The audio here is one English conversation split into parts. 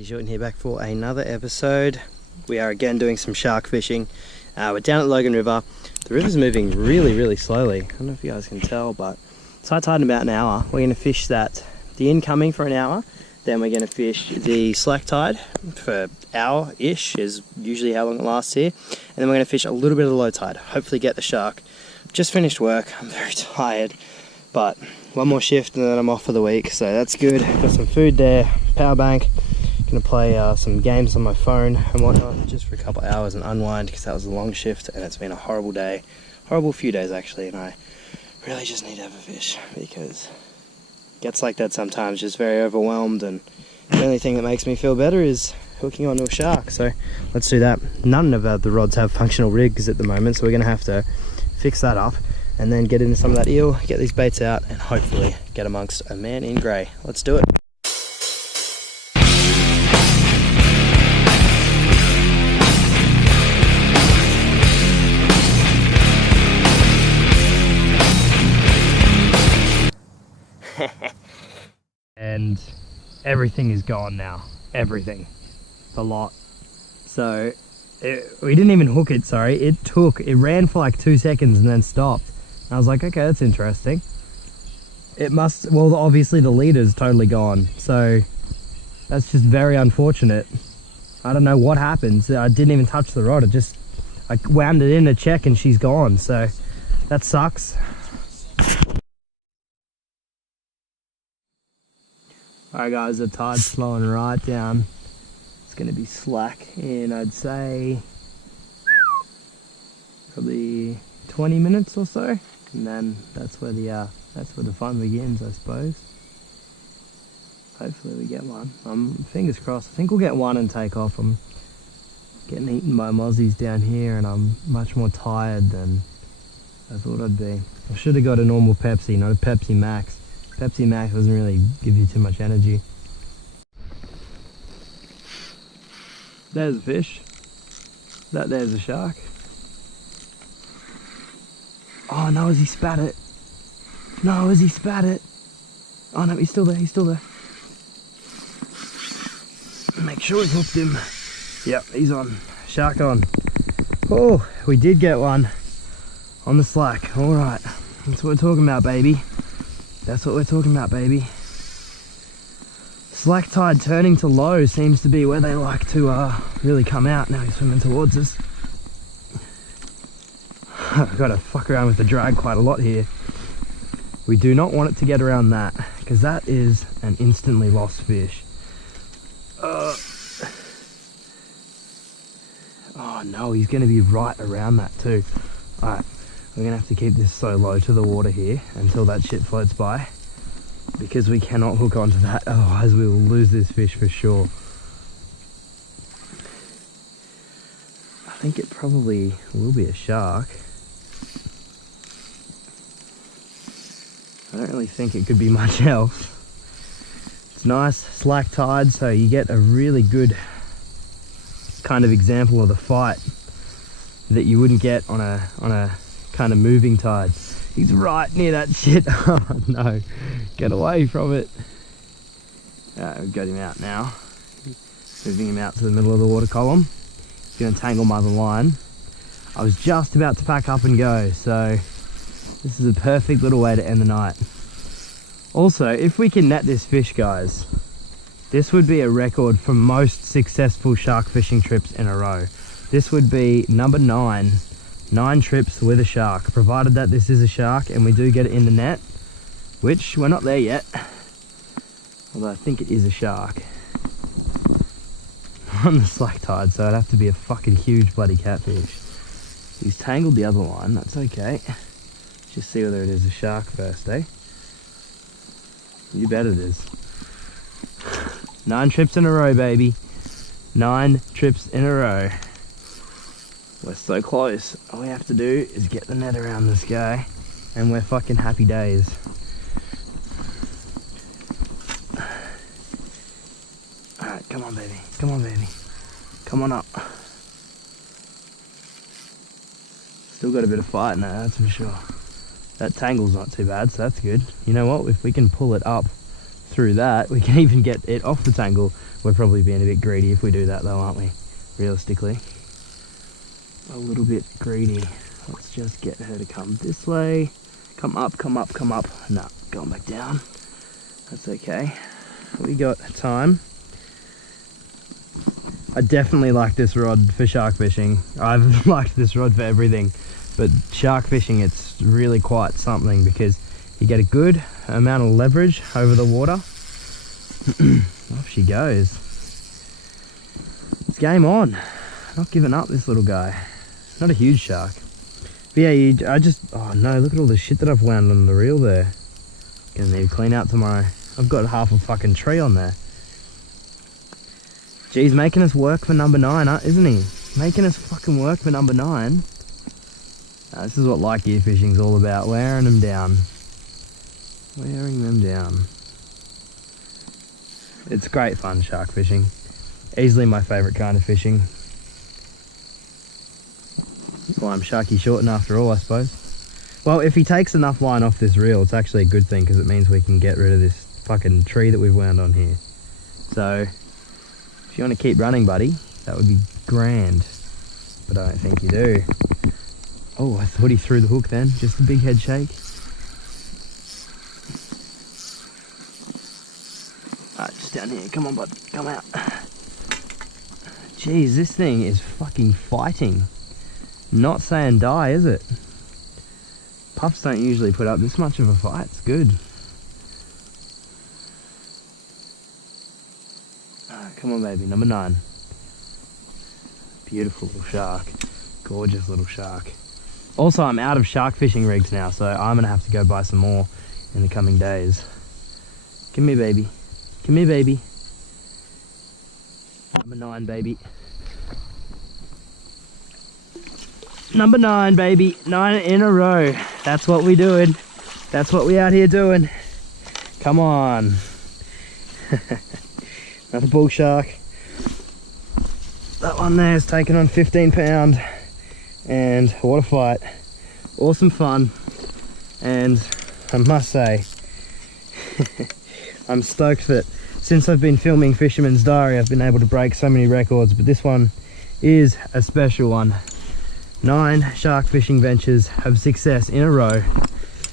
Jordan here, back for another episode. We are again doing some shark fishing. We're down at Logan River. The river's moving really slowly. I don't know if you guys can tell, but it's high tide in about an hour. We're going to fish the incoming for an hour. Then we're going to fish the slack tide for an hour-ish, is usually how long it lasts here. And then we're going to fish a little bit of the low tide, hopefully get the shark. Just finished work, I'm very tired, but one more shift and then I'm off for the week, so that's good. Got some food there, power bank. Gonna play some games on my phone and whatnot just for a couple hours and unwind, because that was a long shift and it's been a horrible day, horrible few days actually, and I really just need to have a fish because it gets like that sometimes, just very overwhelmed, and the only thing that makes me feel better is hooking onto a shark. So let's do that. None of the rods have functional rigs at the moment, so we're gonna have to fix that up and then get into some of that eel, get these baits out, and hopefully get amongst a man in grey. Let's do it. And everything is gone now. Everything. A lot. So we didn't even hook it, sorry. It ran for like 2 seconds and then stopped. And I was like, okay, that's interesting. It must, well, obviously the leader's totally gone. So that's just very unfortunate. I don't know what happened. I didn't even touch the rod. I wound it in to check and she's gone. So that sucks. Alright guys, the tide's slowing right down. It's going to be slack in, I'd say, probably 20 minutes or so, and then that's where the fun begins, I suppose. Hopefully we get one. Fingers crossed. I think we'll get one and take off. I'm getting eaten by mozzies down here, and I'm much more tired than I thought I'd be. I should have got a normal Pepsi, not a Pepsi Max. Pepsi Max doesn't really give you too much energy. There's a fish. There's a shark. Oh no, has he spat it? No, has he spat it? Oh no, he's still there, Make sure he's hooked him. Yep, he's on. Shark on. Oh, we did get one on the slack. Alright, that's what we're talking about, baby. That's what we're talking about, baby. Slack tide turning to low seems to be where they like to really come out. Now he's swimming towards us. I've got to fuck around with the drag quite a lot here. We do not want it to get around that, because that is an instantly lost fish. Oh no, he's going to be right around that too. Alright. We're going to have to keep this so low to the water here until that shit floats by, because we cannot hook onto that, otherwise we will lose this fish for sure. I think it probably will be a shark. I don't really think it could be much else. It's nice slack tide, so you get a really good kind of example of the fight that you wouldn't get on a kind of moving tide. He's right near that shit. Oh no, get away from it. We've got him out now. Moving him out to the middle of the water column. He's going to tangle my other line. I was just about to pack up and go, so this is a perfect little way to end the night. Also, if we can net this fish, guys, this would be a record for most successful shark fishing trips in a row. This would be number 9 trips with a shark, provided that this is a shark and we do get it in the net, which we're not there yet, although I think it is a shark on the slack tide, so it'd have to be a fucking huge bloody catfish. He's tangled the other line, that's okay. Just see whether it is a shark first, eh? You bet it is. 9 trips in a row, baby. 9 trips in a row. We're so close. All we have to do is get the net around this guy and we're fucking happy days. Alright, come on baby. Come on baby. Come on up. Still got a bit of fight in there, that's for sure. That tangle's not too bad, so that's good. You know what? If we can pull it up through that. We can even get it off the tangle. We're probably being a bit greedy if we do that though, aren't we? Realistically. A little bit greedy. Let's just get her to come this way. Come up, come up, come up. No, going back down. That's okay. We got time. I definitely like this rod for shark fishing. I've liked this rod for everything, but shark fishing, it's really quite something because you get a good amount of leverage over the water. Off she goes. It's game on. Not giving up, this little guy. Not a huge shark. But yeah, oh no, look at all the shit that I've wound on the reel there. Gonna need to clean out tomorrow. I've got half a fucking tree on there. Geez, making us work for number 9, isn't he? Making us fucking work for number 9. This is what light gear fishing's all about, wearing them down. Wearing them down. It's great fun, shark fishing. Easily my favourite kind of fishing. Well, I'm sharky shorting after all, I suppose. Well, if he takes enough line off this reel, it's actually a good thing because it means we can get rid of this fucking tree that we've wound on here. So, if you want to keep running, buddy, that would be grand. But I don't think you do. Oh, I thought he threw the hook then. Just a big head shake. Alright, just down here. Come on, bud. Come out. Jeez, this thing is fucking fighting. Not saying die, is it? Puffs don't usually put up this much of a fight. It's good. Come on, baby. Number 9. Beautiful little shark. Gorgeous little shark. Also, I'm out of shark fishing rigs now, so I'm going to have to go buy some more in the coming days. Come here, baby. Come here, baby. Number 9, baby. Number 9, baby. 9 in a row. That's what we doing. That's what we out here doing. Come on. Another bull shark. That one there is taking on 15 pound. And what a fight. Awesome fun. And I must say, I'm stoked that since I've been filming Fisherman's Diary, I've been able to break so many records, but this one is a special one. 9 shark fishing ventures of success in a row.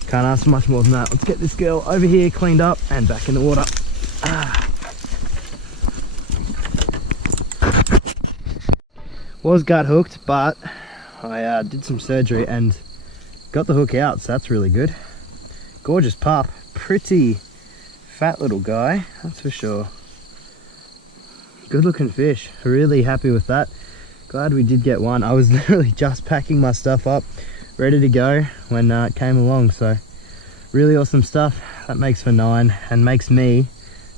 Can't ask for much more than that. Let's get this girl over here cleaned up and back in the water. Was gut hooked, but I did some surgery and got the hook out, so that's really good. Gorgeous pup. Pretty fat little guy, that's for sure. Good looking fish. Really happy with that. Glad we did get one. I was literally just packing my stuff up, ready to go when it came along, so really awesome stuff. That makes for 9 and makes me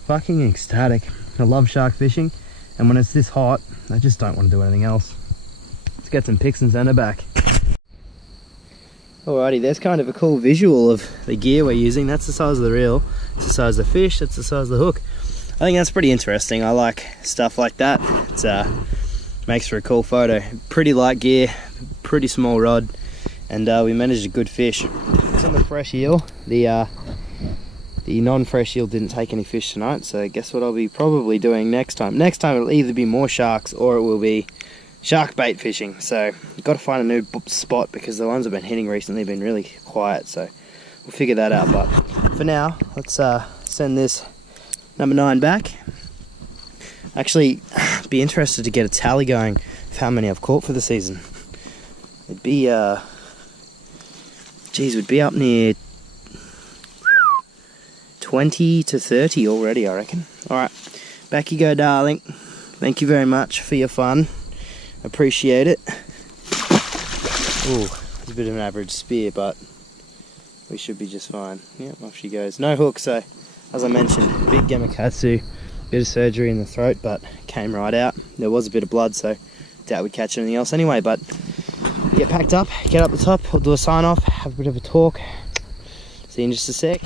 fucking ecstatic. I love shark fishing, and when it's this hot, I just don't want to do anything else. Let's get some pics and send her back. Alrighty, there's kind of a cool visual of the gear we're using. That's the size of the reel, that's the size of the fish, that's the size of the hook. I think that's pretty interesting. I like stuff like that. It's makes for a cool photo. Pretty light gear, pretty small rod, and we managed a good fish. It's on the fresh eel. The non-fresh eel didn't take any fish tonight, so guess what I'll be probably doing next time. Next time it'll either be more sharks or it will be shark bait fishing. So I've got to find a new spot because the ones I've been hitting recently have been really quiet, so we'll figure that out. But for now, let's send this number 9 back. Actually, be interested to get a tally going of how many I've caught for the season. It'd be geez, we'd be up near 20 to 30 already, I reckon. Alright, back you go, darling. Thank you very much for your fun. Appreciate it. Ooh, it's a bit of an average spear, but we should be just fine. Yep, off she goes. No hook, so as I mentioned, big Gemakatsu, bit of surgery in the throat, but came right out. There was a bit of blood, so doubt we'd catch anything else anyway, but get packed up, get up the top, we'll do a sign off, have a bit of a talk. See you in just a sec.